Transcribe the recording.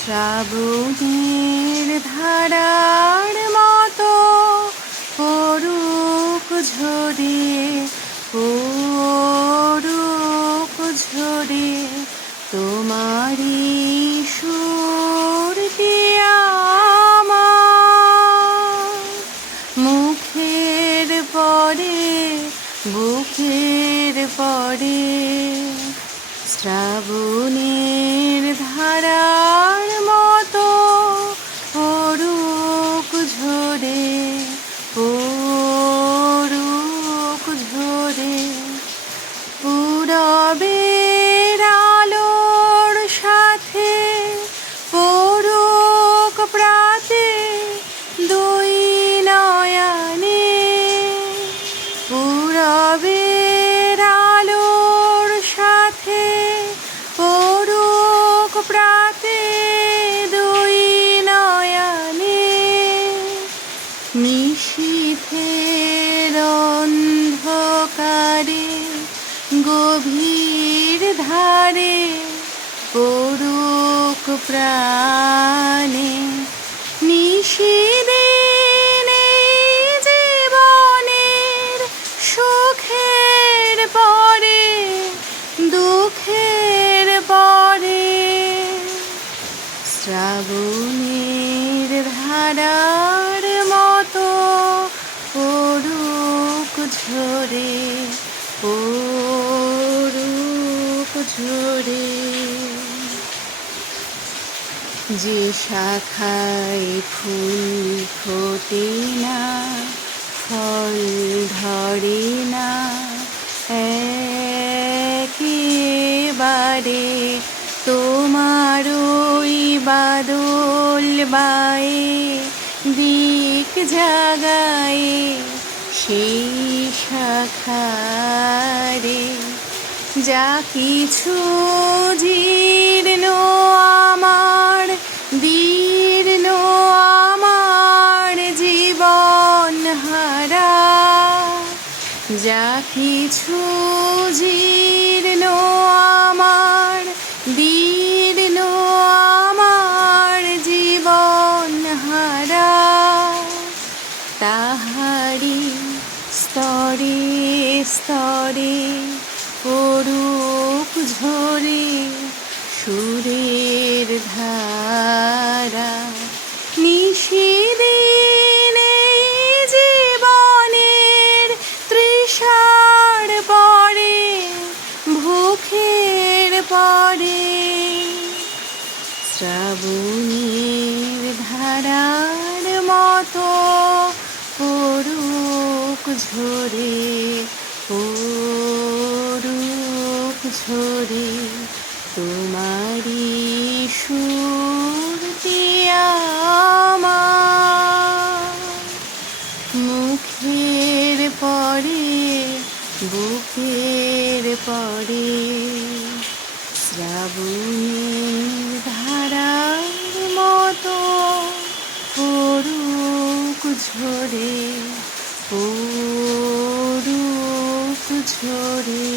শ্রাবণের ধারার মতো পড়ুক ঝরে, পড়ুক ঝরে তোমারই সুরটি আমার মুখের পরে, বুকের পরে। শ্রাবণের ধারার মতো পড়ুক ঝরে, পড়ুক ঝরে পূরবের আলোর সাথে পড়ুক প্রাতে দুই নয়নে। পূরবের আলোর সাথে পড়ুক প্রাতে দুই নয়নে। নিশীথের অন্ধকারে গভীর ধারে পড়ুক প্রাণে। নিশিদিন এই জীবনের সুখের পরে, দুঃখের পরে। শ্রাবণের ধারার মতো পড়ুক ঝরে, পড়ুক ঝরে। যে শাখায় ফুল ফোটে না, ফল ধরে না একেবারে, তোমার ওই বাদল বায়ে দিক জাগায়ে সেই শাখারে। যা কিছু জীর্ণ আমার, দীর্ণ আমার জীবন হারা। যা কিছু জীর্ণ আমার, দীর্ণ আমার জীবন হারা। তাহারি স্তরে স্তরে পড়ুক ঝরে সুরের ধারা। নিশিদিন এই জীবনের তৃষার পরে, ভুখের পরে। শ্রাবণের ধারার মতো পড়ুক ঝরে, পড়ুক ঝরে তোমারই সুরটি আমার মুখের পরে, বুকের পরে। শ্রাবণের ধারার মতো পড়ুক ঝরে, পড়ুক ঝরে।